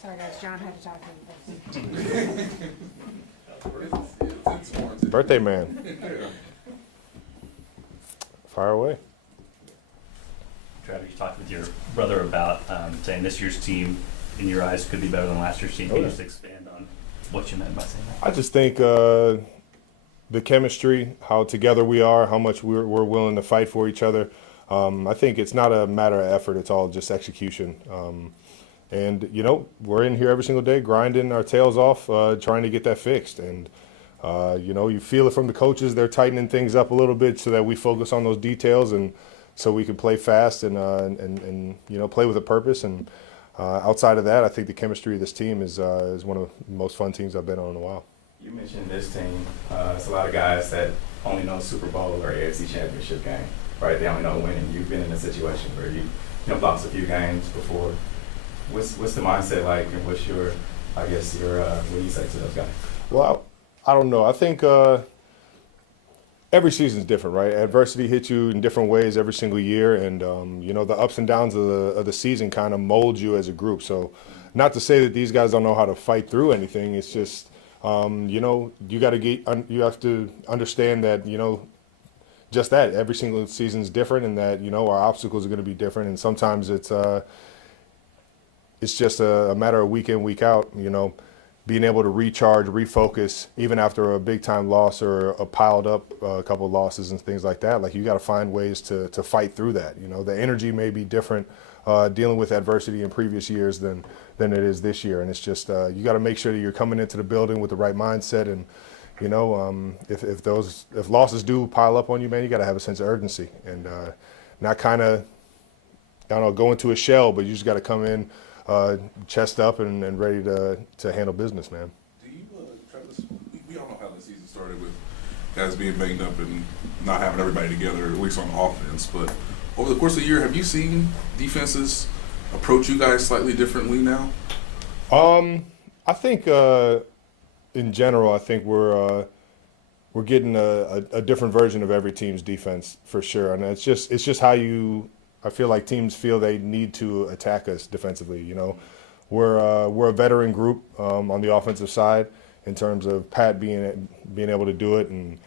Sorry guys, John had to talk to me first. Birthday man. Fire away. Travis, you talked with your brother about saying this year's team, in your eyes, could be better than last year's team. Can you just expand on what you meant by saying that? I just think the chemistry, how together we are, how much we're willing to fight for each other. I think it's not a matter of effort. It's all just execution. And, you know, we're in here every single day grinding our tails off, trying to get that fixed. And, you know, you feel it from the coaches. They're tightening things up a little bit so that we focus on those details and so we can play fast and you know, play with a purpose. And outside of that, I think the chemistry of this team is one of the most fun teams I've been on in a while. You mentioned this team. It's a lot of guys that only know Super Bowl or AFC Championship game, right? They only know winning. You've been in a situation where you lost a few games before. What's the mindset like, and what's your, I guess, what do you say to those guys? Well, I don't know. I think every season's different, right? Adversity hits you in different ways every single year, and you know, the ups and downs of the season kind of mold you as a group. So, not to say that these guys don't know how to fight through anything. It's just you know, you have to understand that, you know, just that every single season's different, and that, you know, our obstacles are going to be different, and sometimes it's just a matter of week in, week out, you know, being able to recharge, refocus, even after a big time loss or a piled up a couple of losses and things like that. Like, you got to find ways to fight through that. You know, the energy may be different dealing with adversity in previous years than it is this year. And it's just, you got to make sure that you're coming into the building with the right mindset. And, you know, if losses do pile up on you, man, you got to have a sense of urgency and not kind of, I don't know, go into a shell, but you just got to come in chest up and ready to handle business, man. Do you, Travis, we all know how the season started with guys being banged up and not having everybody together, at least on offense. But over the course of the year, have you seen defenses approach you guys slightly differently now? I think in general, I think we're getting a different version of every team's defense for sure, and it's just how you. I feel like teams feel they need to attack us defensively. You know, we're a veteran group on the offensive side in terms of Pat being able to do it, and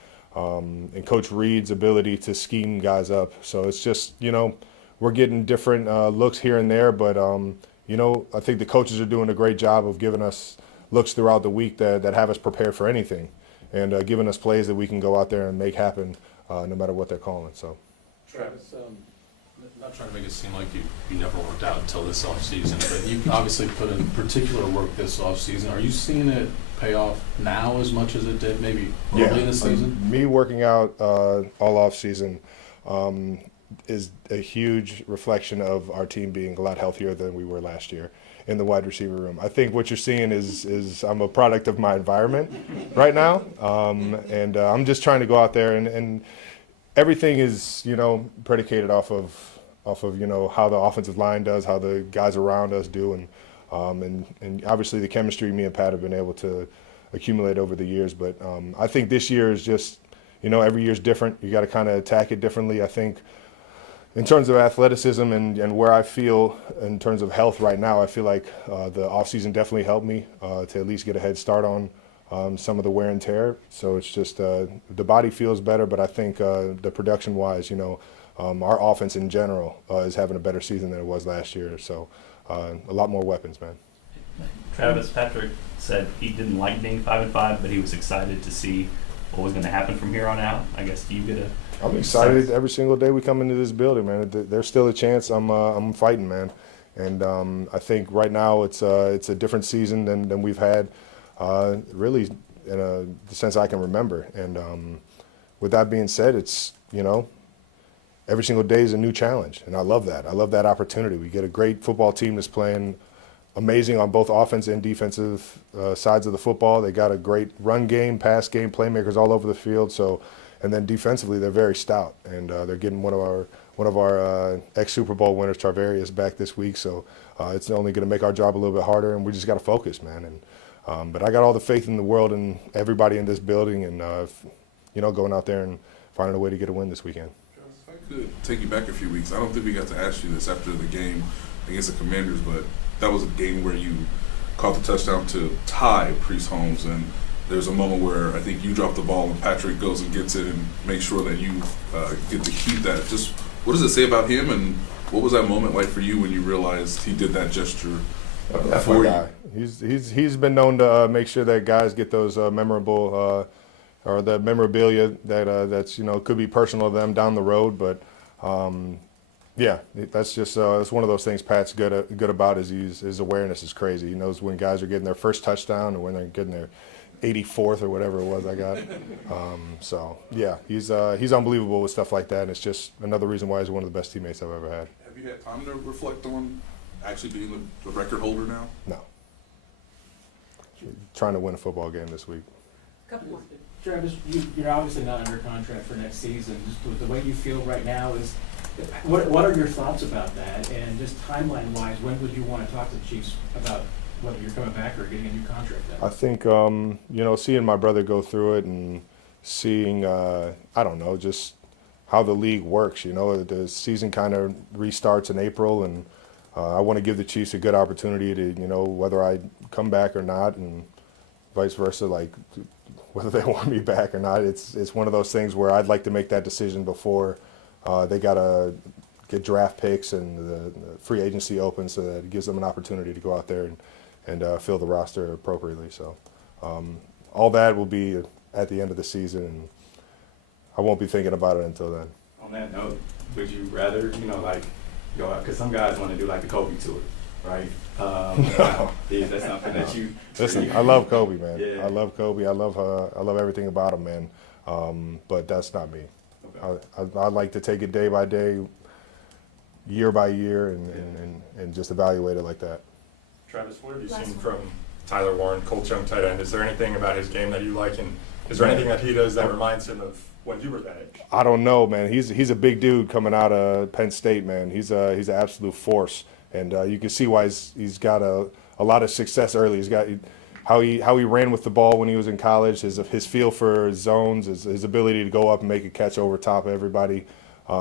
Coach Reed's ability to scheme guys up. So it's just, you know, we're getting different looks here and there, but you know, I think the coaches are doing a great job of giving us looks throughout the week that have us prepared for anything, and giving us plays that we can go out there and make happen no matter what they're calling. So, Travis, not trying to make it seem like you never worked out until this offseason, but you obviously put in particular work this offseason. Are you seeing it pay off now as much as it did maybe early in the season? Me working out all offseason is a huge reflection of our team being a lot healthier than we were last year in the wide receiver room. I think what you're seeing is I'm a product of my environment right now, and I'm just trying to go out there and everything is, you know, predicated off of you know, how the offensive line does, how the guys around us do, and obviously the chemistry me and Pat have been able to accumulate over the years. But I think this year is just, you know, every year is different. You got to kind of attack it differently. I think in terms of athleticism and where I feel in terms of health right now, I feel like the offseason definitely helped me to at least get a head start on some of the wear and tear. So it's just the body feels better, but I think the production-wise, you know, our offense in general is having a better season than it was last year. So a lot more weapons, man. Travis, Patrick said he didn't like being 5-5, but he was excited to see what was going to happen from here on out. I guess, do you get a I'm excited every single day we come into this building, man. There's still a chance I'm fighting, man. And I think right now it's a different season than we've had really in the sense I can remember. And with that being said, it's, you know, every single day is a new challenge, and I love that. I love that opportunity. We get a great football team that's playing amazing on both offense and defensive sides of the football. They got a great run game, pass game, playmakers all over the field. So, and then defensively, they're very stout, and they're getting one of our ex-Super Bowl winners, Tarvarius, back this week. So it's only going to make our job a little bit harder, and we just got to focus, man. And but I got all the faith in the world in everybody in this building, and you know, going out there and finding a way to get a win this weekend. If I could take you back a few weeks, I don't think we got to ask you this after the game against the Commanders, but that was a game where you caught the touchdown to tie Priest Holmes, and there's a moment where I think you drop the ball and Patrick goes and gets it and makes sure that you get to keep that. Just what does it say about him, and what was that moment like for you when you realized he did that gesture That's my for guy. you? He's been known to make sure that guys get those memorable or the memorabilia that's could be personal to them down the road, but yeah, that's just that's one of those things Pat's good about is his awareness is crazy. He knows when guys are getting their first touchdown or when they're getting their 84th or whatever it was I got. So yeah, he's unbelievable with stuff like that, and it's just another reason why he's one of the best teammates I've ever had. Have you had time to reflect on actually being the record holder now? No, trying to win a football game this week. Couple more. Travis, you're obviously not under contract for next season. Just with the way you feel right now is, what are your thoughts about that? And just timeline-wise, when would you want to talk to the Chiefs about whether you're coming back or getting a new contract then? I think seeing my brother go through it and seeing I don't know, just how the league works. The season kind of restarts in April, and I want to give the Chiefs a good opportunity to whether I come back or not, and vice versa, like whether they want me back or not. It's one of those things where I'd like to make that decision before they gotta get draft picks and the free agency open, so that it gives them an opportunity to go out there and fill the roster appropriately. So all that will be at the end of the season, and I won't be thinking about it until then. On that note, would you rather, because some guys want to do like the Kobe tour, right? Is that something that you? Listen, I love Kobe, man. Yeah. I love Kobe. I love everything about him, man. But that's not me. Okay. I like to take it day by day, year by year, and just evaluate it like that. Travis, what have you Last seen one. from Tyler Warren, Colts young tight end? Is there anything about his game that you like, and is there anything that he does that reminds him of when you were that age? I don't know, man. He's a big dude coming out of Penn State, man. He's an absolute force, and you can see why he's got a lot of success early. He's got how he ran with the ball when he was in college, his feel for zones, his ability to go up and make a catch over top of everybody.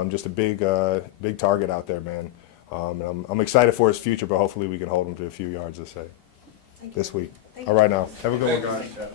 Just a big target out there, man. And I'm excited for his future, but hopefully we can hold him to a few yards this week. Thank All right now. Have a good one, Thank you. guys.